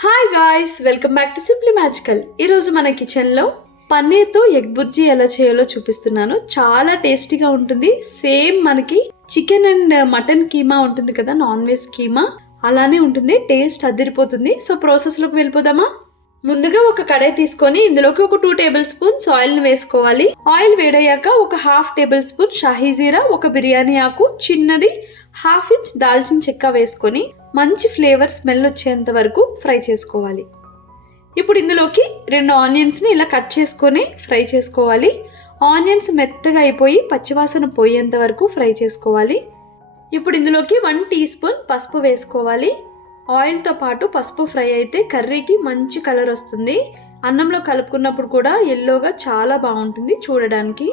Hi guys, welcome back to simply magical. ఈరోజు మన కిచెన్లో పన్నీర్తో ఎగ్ బుర్జీ ఎలా చేయాలో చూపిస్తున్నాను. చాలా టేస్టీగా ఉంటుంది. సేమ్ మనకి చికెన్ అండ్ మటన్ కీమా ఉంటుంది కదా, నాన్ వెజ్ కీమా అలానే ఉంటుంది. టేస్ట్ అదిరిపోతుంది. సో ప్రాసెస్లోకి వెళ్ళిపోదామా? ముందుగా ఒక కడాయి తీసుకొని ఇందులోకి ఒక 2 టేబుల్ స్పూన్స్ ఆయిల్ని వేసుకోవాలి. ఆయిల్ వేడయ్యాక ఒక 1/2 టేబుల్ స్పూన్ షాహీ జీరా, ఒక బిర్యానీ ఆకు చిన్నది, 1/2 ఇంచ్ దాల్చిన చెక్క వేసుకొని మంచి ఫ్లేవర్ స్మెల్ వచ్చేంత వరకు ఫ్రై చేసుకోవాలి. ఇప్పుడు ఇందులోకి 2 ఆనియన్స్ని ఇలా కట్ చేసుకొని ఫ్రై చేసుకోవాలి. ఆనియన్స్ మెత్తగా అయిపోయి పచ్చివాసన పోయేంత వరకు ఫ్రై చేసుకోవాలి. ఇప్పుడు ఇందులోకి 1 టీ స్పూన్ పసుపు వేసుకోవాలి. ఆయిల్తో పాటు పసుపు ఫ్రై అయితే కర్రీకి మంచి కలర్ వస్తుంది. అన్నంలో కలుపుకున్నప్పుడు కూడా ఎల్లోగా చాలా బాగుంటుంది చూడడానికి.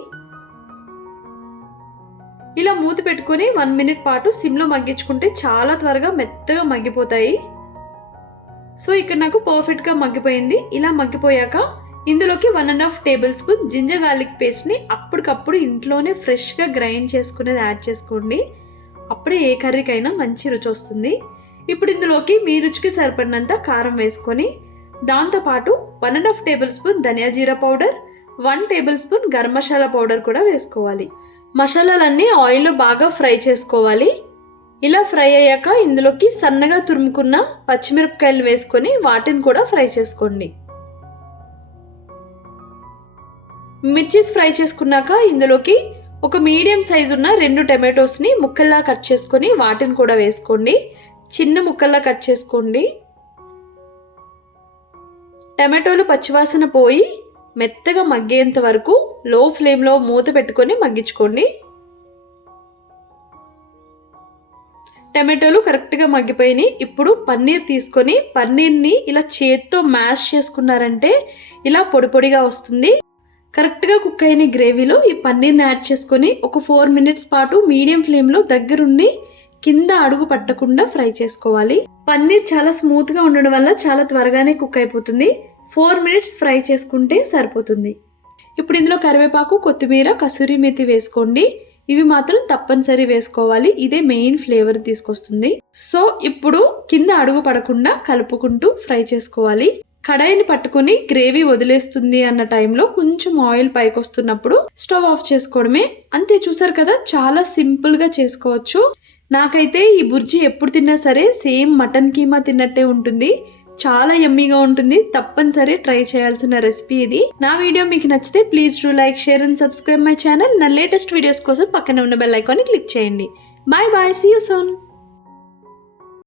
ఇలా మూత పెట్టుకొని 1 మినిట్ పాటు సిమ్లో మగ్గించుకుంటే చాలా త్వరగా మెత్తగా మగ్గిపోతాయి. సో ఇక్కడ నాకు పర్ఫెక్ట్గా మగ్గిపోయింది. ఇలా మగ్గిపోయాక ఇందులోకి 1.5 టేబుల్ స్పూన్ జింజర్ గార్లిక్ పేస్ట్ని అప్పటికప్పుడు ఇంట్లోనే ఫ్రెష్గా గ్రైండ్ చేసుకునేది యాడ్ చేసుకోండి. అప్పుడే ఏ కర్రీకైనా మంచి రుచి వస్తుంది. ఇప్పుడు ఇందులోకి మీ రుచికి సరిపడినంత కారం వేసుకొని దాంతోపాటు 1.5 టేబుల్ స్పూన్ ధనియా జీరా powder, 1 tablespoon garam masala powder కూడా వేసుకోవాలి. మసాలాలన్నీ ఆయిల్లో బాగా ఫ్రై చేసుకోవాలి. ఇలా ఫ్రై అయ్యాక ఇందులోకి సన్నగా తురుముకున్న పచ్చిమిరపకాయలు వేసుకొని వాటిని కూడా ఫ్రై చేసుకోండి. మిర్చీస్ ఫ్రై చేసుకున్నాక ఇందులోకి ఒక మీడియం సైజు ఉన్న 2 టమాటోస్ని ముక్కల్లా కట్ చేసుకొని వాటిని కూడా వేసుకోండి. చిన్న ముక్కల్లా కట్ చేసుకోండి. టమాటోలు పచ్చివాసన పోయి మెత్తగా మగ్గేంత వరకు లో ఫ్లేమ్లో మూత పెట్టుకొని మగ్గించుకోండి. టమాటోలు కరెక్ట్గా మగ్గిపోయినాయి. ఇప్పుడు పన్నీర్ తీసుకొని పన్నీర్ని ఇలా చేత్తో మ్యాష్ చేసుకున్నారంటే ఇలా పొడి పొడిగా వస్తుంది. కరెక్ట్గా కుక్ అయిన గ్రేవీలో ఈ పన్నీర్ని యాడ్ చేసుకొని ఒక 4 మినిట్స్ పాటు మీడియం ఫ్లేమ్లో దగ్గరుండి కింద అడుగు పట్టకుండా ఫ్రై చేసుకోవాలి. పన్నీర్ చాలా స్మూత్గా ఉండడం వల్ల చాలా త్వరగానే కుక్ అయిపోతుంది. 4 మినిట్స్ ఫ్రై చేసుకుంటే సరిపోతుంది. ఇప్పుడు ఇందులో కరివేపాకు, కొత్తిమీర, కసూరి మేతి వేసుకోండి. ఇవి మాత్రం తప్పనిసరి వేసుకోవాలి. ఇదే మెయిన్ ఫ్లేవర్ తీసుకొస్తుంది. సో ఇప్పుడు కింద అడుగు పడకుండా కలుపుకుంటూ ఫ్రై చేసుకోవాలి. కడాయిని పట్టుకుని గ్రేవీ వదిలేస్తుంది అన్న టైంలో కొంచెం ఆయిల్ పైకి వస్తున్నప్పుడు స్టవ్ ఆఫ్ చేసుకోవడమే. అంతే, చూసారు కదా, చాలా సింపుల్గా చేసుకోవచ్చు. నాకైతే ఈ బుర్జీ ఎప్పుడు తిన్నా సరే సేమ్ మటన్ కీమా తిన్నట్టే ఉంటుంది. చాలా యమ్మీగా ఉంటుంది. తప్పనిసరి ట్రై చేయాల్సిన రెసిపీ ఇది. నా వీడియో మీకు నచ్చితే please do like, share and subscribe my channel. నా లేటెస్ట్ వీడియోస్ కోసం పక్కన ఉన్న బెల్ ఐకాన్ని క్లిక్ చేయండి. Bye bye, see you soon.